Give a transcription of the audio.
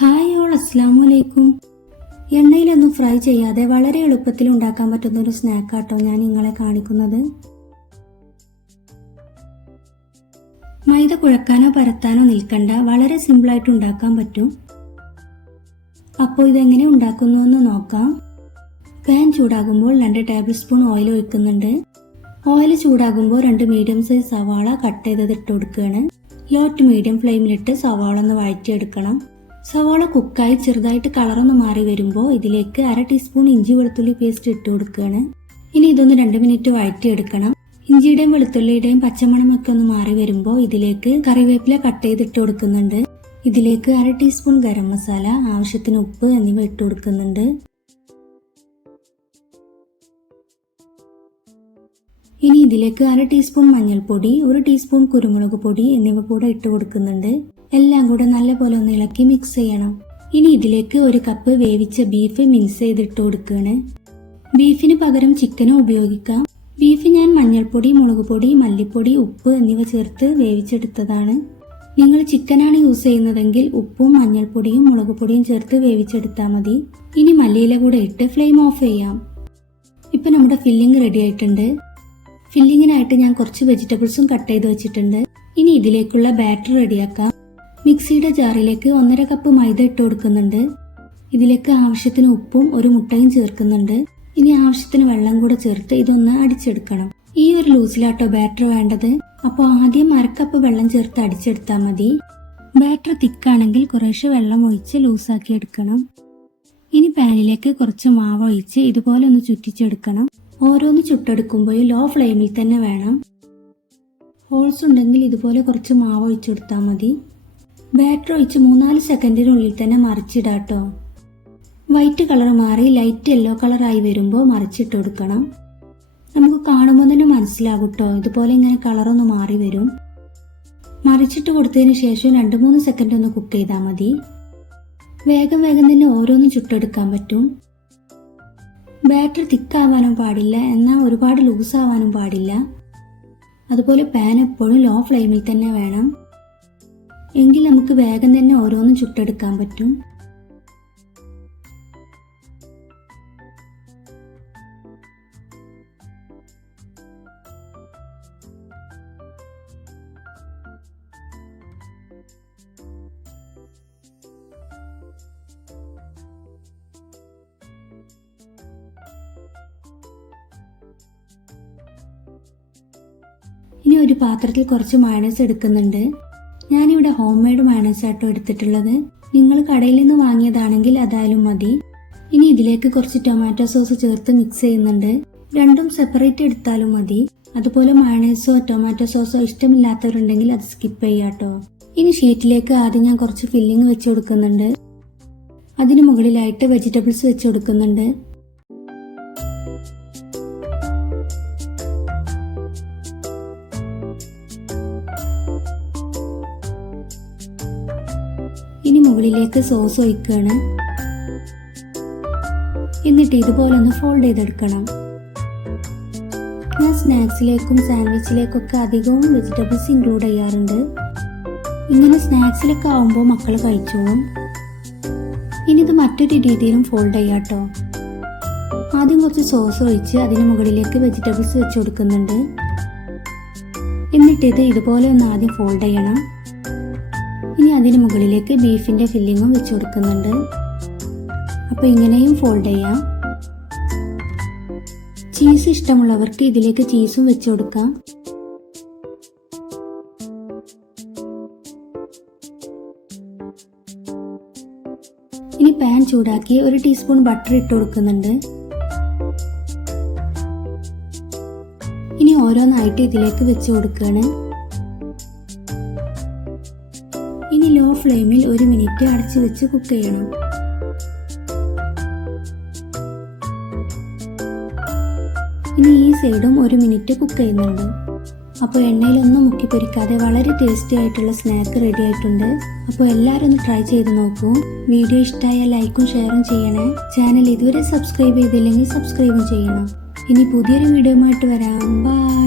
Hi all, അസ്സലാമു അലൈക്കും. എണ്ണയിലൊന്നും fry ചെയ്യാതെ വളരെ എളുപ്പത്തിൽ ഉണ്ടാക്കാൻ പറ്റുന്ന ഒരു സ്നാക്കാട്ടോ ഞാൻ നിങ്ങളെ കാണിക്കുന്നത്. മൈദ കുഴക്കാനോ പരത്താനോ നിൽക്കണ്ട, വളരെ സിമ്പിളായിട്ട് ഉണ്ടാക്കാൻ പറ്റും. അപ്പോൾ ഇതെങ്ങനെ ഉണ്ടാക്കുന്നു എന്ന് നോക്കാം. പാൻ ചൂടാകുമ്പോൾ 2 ടേബിൾ സ്പൂൺ ഓയിൽ ഒഴിക്കുന്നുണ്ട്. ഓയിൽ ചൂടാകുമ്പോൾ 2 മീഡിയം സൈസ് സവാള കട്ട് ചെയ്തത് ഇട്ട് കൊടുക്കുകയാണ്. ലോ ടു മീഡിയം ഫ്ലെയിമിലിട്ട് സവാള ഒന്ന് വഴറ്റിയെടുക്കണം. സവാള കുക്കായി ചെറുതായിട്ട് കളറൊന്ന് മാറി വരുമ്പോൾ ഇതിലേക്ക് 1/2 ടീസ്പൂൺ ഇഞ്ചി വെളുത്തുള്ളി പേസ്റ്റ് ഇട്ട് കൊടുക്കുകയാണ്. ഇനി ഇതൊന്ന് 2 മിനിറ്റ് വഴറ്റിയെടുക്കണം. ഇഞ്ചിയുടെയും വെളുത്തുള്ളിയുടെയും പച്ചമണമൊക്കെ ഒന്ന് മാറി വരുമ്പോൾ ഇതിലേക്ക് കറിവേപ്പില കട്ട് ചെയ്തിട്ട് കൊടുക്കുന്നുണ്ട്. ഇതിലേക്ക് 1/2 ടീസ്പൂൺ ഗരം മസാല, ആവശ്യത്തിന് ഉപ്പ് എന്നിവ ഇട്ട് കൊടുക്കുന്നുണ്ട്. ഇനി ഇതിലേക്ക് 1/2 ടീസ്പൂൺ മഞ്ഞൾപ്പൊടി, 1 ടീസ്പൂൺ കുരുമുളക് പൊടി എന്നിവ കൂടെ ഇട്ട് കൊടുക്കുന്നുണ്ട്. എല്ലാം കൂടെ നല്ലപോലെ ഒന്ന് ഇളക്കി മിക്സ് ചെയ്യണം. ഇനി ഇതിലേക്ക് 1 കപ്പ് വേവിച്ച ബീഫ് മിക്സ് ചെയ്തിട്ട് കൊടുക്കുകയാണ്. ബീഫിന് പകരം ചിക്കനും ഉപയോഗിക്കാം. ബീഫ് ഞാൻ മഞ്ഞൾപ്പൊടി, മുളക് പൊടി, മല്ലിപ്പൊടി, ഉപ്പ് എന്നിവ ചേർത്ത് വേവിച്ചെടുത്തതാണ്. നിങ്ങൾ ചിക്കനാണ് യൂസ് ചെയ്യുന്നതെങ്കിൽ ഉപ്പും മഞ്ഞൾപ്പൊടിയും മുളക് പൊടിയും ചേർത്ത് വേവിച്ചെടുത്താൽ മതി. ഇനി മല്ലിയില കൂടെ ഇട്ട് ഫ്ലെയിം ഓഫ് ചെയ്യാം. ഇപ്പൊ നമ്മുടെ ഫില്ലിംഗ് റെഡി ആയിട്ടുണ്ട്. ഫില്ലിങ്ങിനായിട്ട് ഞാൻ കുറച്ച് വെജിറ്റബിൾസും കട്ട് ചെയ്ത് വെച്ചിട്ടുണ്ട്. ഇനി ഇതിലേക്കുള്ള ബാറ്റർ റെഡിയാക്കാം. മിക്സിയുടെ ജാറിലേക്ക് 1/2 കപ്പ് മൈദ ഇട്ട് കൊടുക്കുന്നുണ്ട്. ഇതിലേക്ക് ആവശ്യത്തിന് ഉപ്പും 1 മുട്ടയും ചേർക്കുന്നുണ്ട്. ഇനി ആവശ്യത്തിന് വെള്ളം കൂടെ ചേർത്ത് ഇതൊന്ന് അടിച്ചെടുക്കണം. ഈ ഒരു ലൂസിലാട്ടോ ബാറ്റർ വേണ്ടത്. അപ്പോൾ ആദ്യം 1/2 കപ്പ് വെള്ളം ചേർത്ത് അടിച്ചെടുത്താൽ മതി. ബാറ്റർ തിക്കാണെങ്കിൽ കുറേശ്ശെ വെള്ളം ഒഴിച്ച് ലൂസാക്കി എടുക്കണം. ഇനി പാനിലേക്ക് കുറച്ച് മാവ് ഒഴിച്ച് ഇതുപോലെ ഒന്ന് ചുറ്റിച്ചെടുക്കണം. ഓരോന്ന് ചുട്ടെടുക്കുമ്പോഴും ലോ ഫ്ലെയിമിൽ തന്നെ വേണം. ഹോൾസ് ഉണ്ടെങ്കിൽ ഇതുപോലെ കുറച്ച് മാവ് ഒഴിച്ചെടുത്താൽ മതി. ബാറ്റർ ഒഴിച്ച് 3-4 സെക്കൻഡിനുള്ളിൽ തന്നെ മറിച്ചിടാട്ടോ. വൈറ്റ് കളർ മാറി ലൈറ്റ് യെല്ലോ കളറായി വരുമ്പോൾ മറിച്ചിട്ട് കൊടുക്കണം. നമുക്ക് കാണുമ്പോൾ തന്നെ മനസ്സിലാകൂട്ടോ, ഇതുപോലെ ഇങ്ങനെ കളറൊന്ന് മാറി വരും. മറിച്ചിട്ട് കൊടുത്തതിന് ശേഷം 2-3 സെക്കൻഡ് ഒന്ന് കുക്ക് ചെയ്താൽ മതി. വേഗം തന്നെ ഓരോന്നും ചുട്ടെടുക്കാൻ പറ്റും. ബാറ്റർ തിക്കാവാനും പാടില്ല, എന്നാൽ ഒരുപാട് ലൂസ് ആവാനും പാടില്ല. അതുപോലെ പാൻ എപ്പോഴും ലോ ഫ്ലെയിമിൽ തന്നെ വേണം. എങ്കിൽ നമുക്ക് വേഗം തന്നെ ഓരോന്നും ചുട്ടെടുക്കാൻ പറ്റും. ഇനി ഒരു പാത്രത്തിൽ കുറച്ച് മയണൈസ് എടുക്കുന്നുണ്ട്. ഞാനിവിടെ ഹോം മെയ്ഡ് മയണൈസ് ആട്ടോ എടുത്തിട്ടുള്ളത്. നിങ്ങൾ കടയിൽ നിന്ന് വാങ്ങിയതാണെങ്കിൽ അതായാലും മതി. ഇനി ഇതിലേക്ക് കുറച്ച് ടൊമാറ്റോ സോസ് ചേർത്ത് മിക്സ് ചെയ്യുന്നുണ്ട്. രണ്ടും സെപ്പറേറ്റ് എടുത്താലും മതി. അതുപോലെ മയണൈസോ ടൊമാറ്റോ സോസോ ഇഷ്ടമില്ലാത്തവരുണ്ടെങ്കിൽ അത് സ്കിപ്പ് ചെയ്യാട്ടോ. ഇനി ഷീറ്റിലേക്ക് ആദ്യം ഞാൻ കുറച്ച് ഫില്ലിംഗ് വെച്ച് കൊടുക്കുന്നുണ്ട്. അതിന് മുകളിലായിട്ട് വെജിറ്റബിൾസ് വെച്ച് കൊടുക്കുന്നുണ്ട്. ഇനി മുകളിലേക്ക് സോസ് ഒഴിക്കുകയാണ്. എന്നിട്ട് ഇതുപോലെ ഒന്ന് ഫോൾഡ് ചെയ്തെടുക്കണം. ഞാൻ സ്നാക്സിലേക്കും സാൻഡ്വിച്ചിലേക്കൊക്കെ അധികവും വെജിറ്റബിൾസ് ഇൻക്ലൂഡ് ചെയ്യാറുണ്ട്. ഇങ്ങനെ സ്നാക്സിലൊക്കെ ആവുമ്പോൾ മക്കൾ കഴിച്ചോളും. ഇനി ഇത് മറ്റൊരു രീതിയിലും ഫോൾഡ് ചെയ്യാട്ടോ. ആദ്യം കുറച്ച് സോസ് ഒഴിച്ച് അതിന് മുകളിലേക്ക് വെജിറ്റബിൾസ് വെച്ച് കൊടുക്കുന്നുണ്ട്. എന്നിട്ട് ഇത് ഇതുപോലെ ഒന്ന് ആദ്യം ഫോൾഡ് ചെയ്യണം. ഇനി അതിന് മുകളിലേക്ക് ബീഫിന്റെ ഫില്ലിങ്ങും വെച്ച് കൊടുക്കുന്നുണ്ട്. അപ്പൊ ഇങ്ങനെയും ഫോൾഡ് ചെയ്യാം. ചീസ് ഇഷ്ടമുള്ളവർക്ക് ഇതിലേക്ക് ചീസും വെച്ച് കൊടുക്കാം. ഇനി പാൻ ചൂടാക്കി 1 ടീസ്പൂൺ ബട്ടർ ഇട്ട് കൊടുക്കുന്നുണ്ട്. ഇനി ഓരോന്നായിട്ട് ഇതിലേക്ക് വെച്ച് കൊടുക്കുകയാണ്. ഇനി ലോ ഫ്ലെയിമിൽ 1 മിനിറ്റ് അടച്ചു വെച്ച് കുക്ക് ചെയ്യണം. ഇനി ഈ സൈഡും 1 മിനിറ്റ് കുക്ക് ചെയ്യുന്നുണ്ട്. അപ്പോൾ എണ്ണയിലൊന്നും മുക്കി പൊരിക്കാതെ വളരെ ടേസ്റ്റി ആയിട്ടുള്ള സ്നാക്ക് റെഡി ആയിട്ടുണ്ട്. അപ്പോൾ എല്ലാവരും ഒന്ന് ട്രൈ ചെയ്ത് നോക്കൂ. വീഡിയോ ഇഷ്ടമായ ലൈക്കും ഷെയറും ചെയ്യണേ. ചാനൽ ഇതുവരെ സബ്സ്ക്രൈബ് ചെയ്തില്ലെങ്കിൽ സബ്സ്ക്രൈബും ചെയ്യണം. ഇനി പുതിയൊരു വീഡിയോയുമായിട്ട് വരാം. ബൈ.